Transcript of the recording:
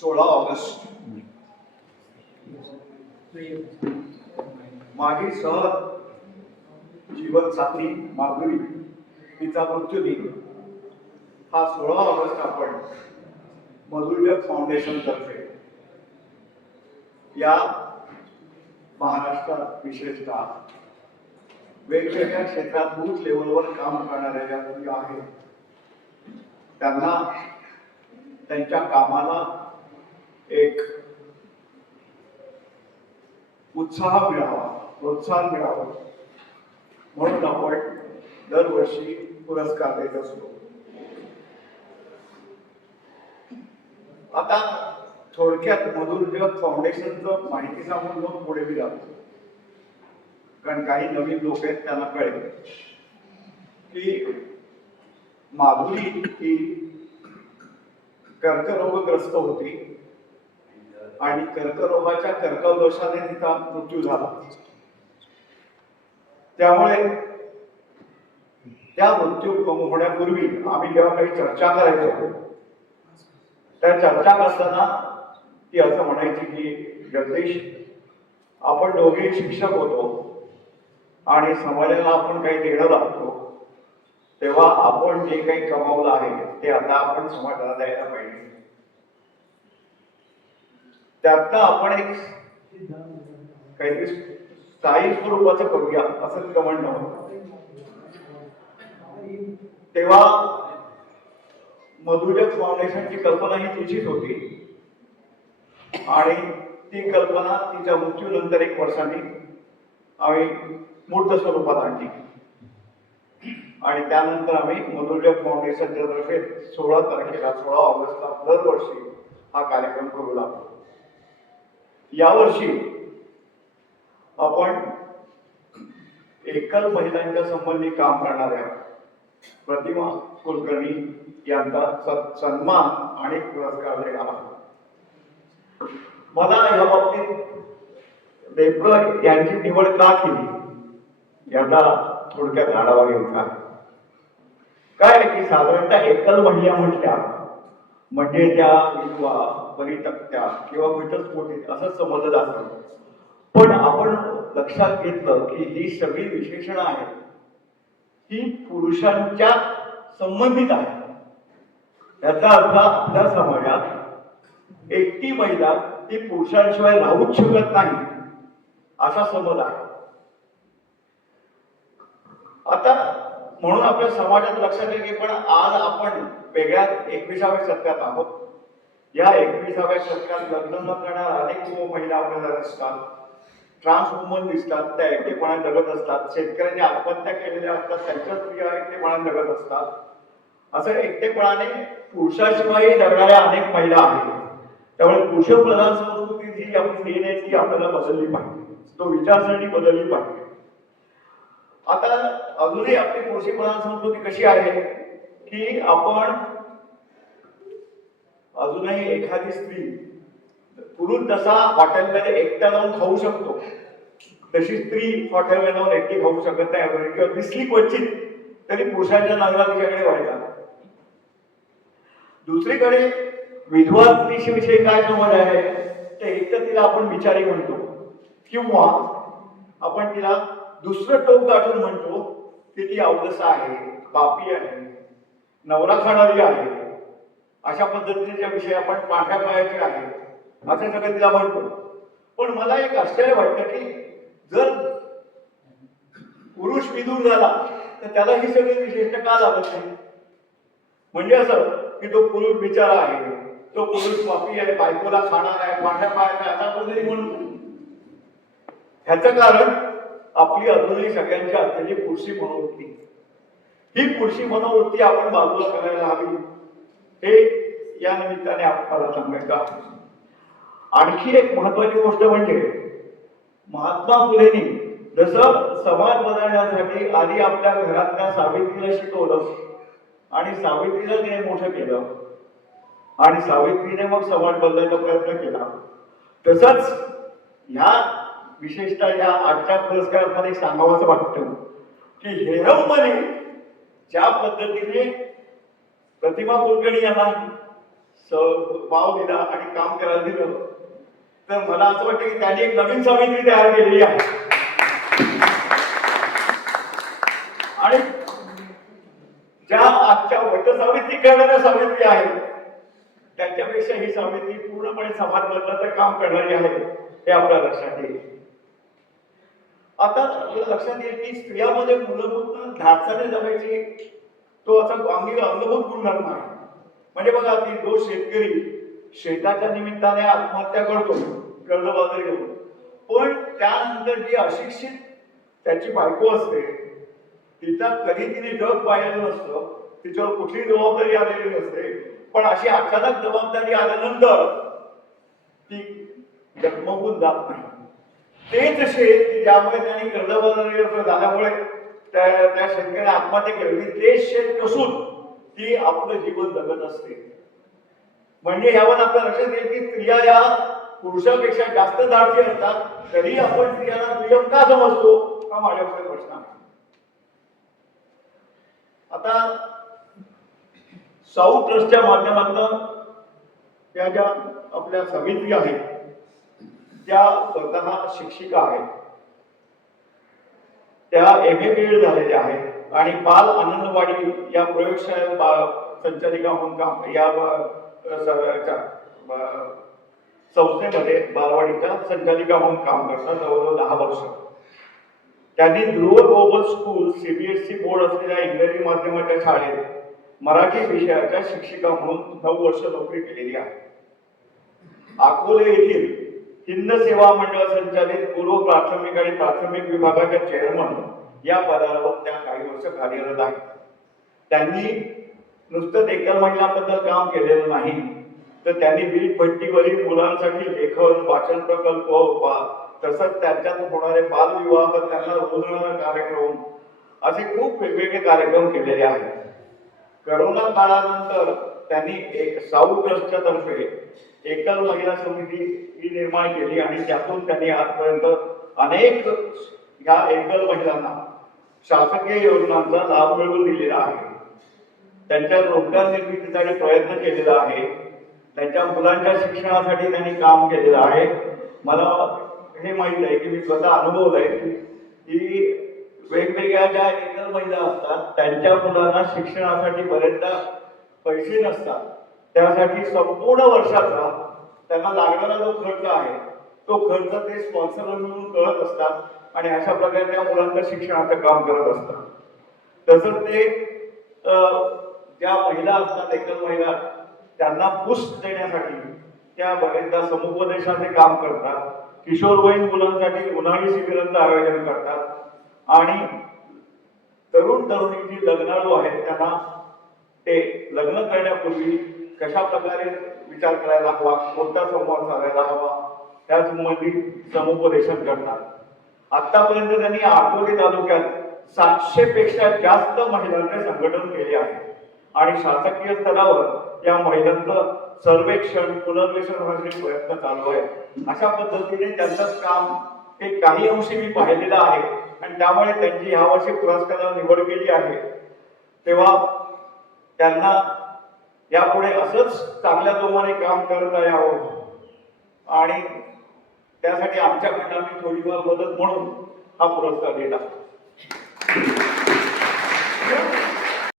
16 August माझी जीवन साथी माधुरी तिचा मृत्यू दिन हा 16 ऑगस्ट आपण मधुरजग फाउंडेशन तर्फे या महाराष्ट्रात विशेषतः वेगवेगळ्या क्षेत्रात बूथ लेवलवर काम करणाऱ्या ज्या मुली आहेत त्यांना त्यांच्या कामाला एक उत्साह मिळावा, प्रोत्साहन मिळावं म्हणून आपण दरवर्षी पुरस्कार देत असतो. आता थोडक्यात मधुरजग फाउंडेशनचं माहिती सांगून मग पुढे मी जातो, कारण काही नवीन लोक आहेत त्यांना कळेल की माधुरी ही कर्करोगग्रस्त होती आणि कर्करोगाच्या कर्कवदोषाने तिचा मृत्यू झाला. त्यामुळे त्या मृत्यू होण्यापूर्वी आम्ही जेव्हा काही चर्चा करायचो त्या चर्चा करताना ती असं म्हणायची की जगदीश, आपण दोघे शिक्षक होतो आणि समाजाला आपण काही देणं लागतो, तेव्हा आपण जे काही कमावलं आहे ते आता आपण समाजाला द्यायला पाहिजे. त्यातनं आपण एक काहीतरी स्थायी स्वरूपाचं करूया असं कमंड नव्हतं. तेव्हा मधुरजग फाउंडेशनची कल्पना ही तिचीच होती आणि ती कल्पना तिच्या मृत्यूनंतर 1 वर्षांनी आम्ही मूर्त स्वरूपात आणली आणि त्यानंतर आम्ही मधुरजग फाउंडेशनच्या तर्फे 16 ऑगस्टला दरवर्षी हा कार्यक्रम करू लागलो. यावर्षी आपण एकल महिलांच्या संबंधी काम करणाऱ्या प्रतिमा कुलकर्णी यांचा सन्मान आणि पुरस्कार देणार आहोत. मला या बाबतीत नेमकं यांची निवड का केली याचा थोडक्यात आढावा घ्यायचा. काय की साधारणतः एकल महिला म्हटल्या म्हणजे त्या विधवा, परित्यक्त्या किंवा घटस्फोटित असं समजलं जातं. पण आपण लक्षात घेतलं की ही सगळी विशेषणं आहेत ही पुरुषांच्या संबंधित आहेत. याचा अर्थ आपल्या समाजात एकटी महिला ती पुरुषांशिवाय राहूच शकत नाही असा समज आहे. आता म्हणून आपल्या समाजात लक्षात येईल की पण आज आपण वेगळ्या 21व्या शतकात आहोत. या 21व्या शतकात लग्न न करणाऱ्या अनेक महिला आपल्याला दिसतात, ट्रान्स वुमन दिसतात, त्या एकटेपणात जगत असतात, शेतकऱ्यांनी आत्महत्या केलेल्या असतात, त्यांच्या स्त्रिया एकटेपणात जगत असतात. असं एकटेपणाने पुरुषाशिवाय जगणाऱ्या अनेक महिला आहेत. त्यामुळे पुरुषप्रधान संस्कृती जी आपली आहे ती आपल्याला बदलली पाहिजे, तो विचारसरणी बदलली पाहिजे. आता अजूनही आपली पुरुषप्रधान संस्कृती कशी आहे की आपण अजूनही एखादी स्त्री पुरुष जसा हॉटेलमध्ये एकटा जाऊन खाऊ शकतो तशी स्त्री हॉटेलमध्ये जाऊन एकटी खाऊ शकत नाही किंवा दिसली क्वचित तरी पुरुषांच्या नजरा तिच्याकडे व्हायला. दुसरीकडे विधवा स्त्रीविषयी काय समज आहे ते एक तर तिला आपण बिचारी म्हणतो किंवा आपण तिला दुसरं टोक गाठून म्हणतो की ती अवदसा आहे, पापी आहे, नवरा खाणारी आहे, अशा पद्धतीचे विषय आपण पांढऱ्या पायाचे आहे असं सगळं तिला म्हणतो. पण मला एक आश्चर्य वाटतं की जर पुरुष विदूर झाला तर त्याला ही सगळी विशेषता का लागत नाही. म्हणजे असं की तो पुरुष बिचारा आहे, तो पुरुष पापी आहे, बायकोला खाणार आहे, पांढऱ्या पायाचा असा कोणतरी म्हणतो. ह्याचं कारण आपली अजूनही सगळ्यांची असलेली पुरुषी मनोवृत्ती. ही पुरुषी मनोवृत्ती आपण बाजूला करायला हवी हे या निमित्ताने आपल्याला सांगायचं आहे. आणखी एक महत्वाची गोष्ट म्हणजे महात्मा फुलेंनी जसं समाज बदलण्यासाठी आधी आपल्या घरातल्या सावित्रीला शिकवलं आणि सावित्रीला तिने मोठं केलं आणि सावित्रीने मग समाज बदलायचा प्रयत्न केला, तसंच ह्या विशेषतः या आजच्या पुरस्कारामध्ये सांगावंसं वाटतं की हेरंबने ज्या पद्धतीने प्रतिमा कुलकर्णी यांना वाव दिला आणि काम करायला दिलं, तर मला असं वाटतं की त्यांनी एक नवीन समिती तयार केलेली आहे. आणि ज्या आजच्या वट सावित्री करणाऱ्या सावित्री आहेत त्यांच्यापेक्षा ही समिती पूर्णपणे समाज बदलाचं काम करणारी आहे, हे आपल्या लक्षात येईल. आता आपल्या लक्षात येईल की स्त्रियामध्ये मूलभूत धाडसाने जगायची तो असा अंगभूत गुणधर्म आहे. म्हणजे बघा की जो शेतकरी शेताच्या निमित्ताने आत्महत्या करतो कर्जबाजारी घेऊन, पण त्यानंतर जी अशिक्षित त्याची बायको असते तिचा कधी तिने जग पाहिलेलं नसतं, तिच्यावर कुठली जबाबदारी आलेली नसते, पण अशी अचानक जबाबदारी आल्यानंतर ती जगमगून जात नाही. तेच शेत ज्यामुळे त्यांनी कर्जबाजारी झाल्यामुळे त्या शेतकऱ्याने आत्महत्या केली, तेच शेत कसून ती आपलं जीवन जगत असते. म्हणजे यावर आपल्या लक्षात येईल की स्त्रिया या पुरुषापेक्षा जास्त धाडसी असतात, तरी आपण स्त्रियांना दुय्यम का समजतो हा माझ्यापुढे प्रश्न आहे. आता साऊथ ट्रस्टच्या माध्यमातून त्या ज्या आपल्या समिती आहेत त्या स्वतः शिक्षिका आहेत, त्या MA BEd झालेल्या आहेत आणि बाल आनंदवाडी या प्रयोगशाळा संचालिका म्हणून काम या संस्थेमध्ये बालवाडीच्या संचालिका म्हणून काम करतात जवळजवळ 10 वर्ष. त्यांनी ध्रुव ग्लोबल स्कूल CBSE बोर्ड असलेल्या इंग्रजी माध्यमाच्या शाळेत मराठी विषयाच्या शिक्षिका म्हणून 9 वर्ष नोकरी केलेली आहे. अकोले येथील हिंद सेवा मंडळ संचालित पूर्व प्राथमिक आणि प्राथमिक विभागाच्या चेअरमन या पदावर त्या काही वर्ष कार्यरत आहेत. त्यांनी नुसतं एकल महिलांबद्दल काम केलेलं नाही, तर त्यांनी वीटभट्टीवरील मुलांसाठी लेखन, वाचन प्रकल्प, तसंच त्यांच्यात होणारे बालविवाह, त्यांना रोजगार कार्यक्रम असे खूप वेगवेगळे कार्यक्रम केलेले आहेत. करोना काळानंतर त्यांनी एक साऊथ ट्रस्टच्या तर्फे एकल महिला समिती ही निर्माण केली आणि त्यातून त्यांनी आजपर्यंत अनेक ह्या एकल महिलांना शासकीय योजनांचा लाभ मिळवून दिलेला आहे. त्यांच्या रोजगार निर्मितीसाठी प्रयत्न केलेला आहे. त्यांच्या मुलांच्या शिक्षणासाठी त्यांनी काम केलेलं आहे. मला हे माहित आहे की मी स्वतः अनुभवलंय की वेगवेगळ्या ज्या एकल महिला असतात त्यांच्या मुलांना शिक्षणासाठी बरेचदा पैसे नसतात, त्यासाठी संपूर्ण वर्षाचा त्यांना लागणारा जो खर्च आहे तो खर्च ते स्पॉन्सर म्हणून करत असतात आणि अशा प्रकारे त्या मुलांच्या शिक्षणाचं काम करत असतात. तसंच ते ज्या महिला असतात एकल महिला त्यांना पुष्ट देण्यासाठी त्या बरेचदा समुपदेशाचे काम करतात, किशोरवयीन मुलांसाठी उन्हाळी शिबिरांचं आयोजन करतात आणि तरुण तरुणी जी लग्नाळू आहेत त्यांना ते लग्न करण्यापूर्वी कशा प्रकारे विचार करायला हवा, कोणता संवाद साधायला हवा त्या संबंधित समुपदेशन करतात. आतापर्यंत त्यांनी अकोले तालुक्यात 700 पेक्षा जास्त महिलांचे संघटन केले आहे आणि शासकीय स्तरावर या महिलांचं सर्वेक्षण पुनर्वेक्षण होण्याचे प्रयत्न चालू आहे. अशा पद्धतीने त्यांचं काम हे काही अंशी मी पाहिलेलं आहे आणि त्यामुळे त्यांची ह्या वर्षी पुरस्काराला निवड केली आहे. तेव्हा त्यांना यापुढे असंच चांगल्या जोमाने काम करता यावं आणि त्यासाठी आमच्याकडनं आम्ही थोडीफार मदत म्हणून हा पुरस्कार देत आहोत.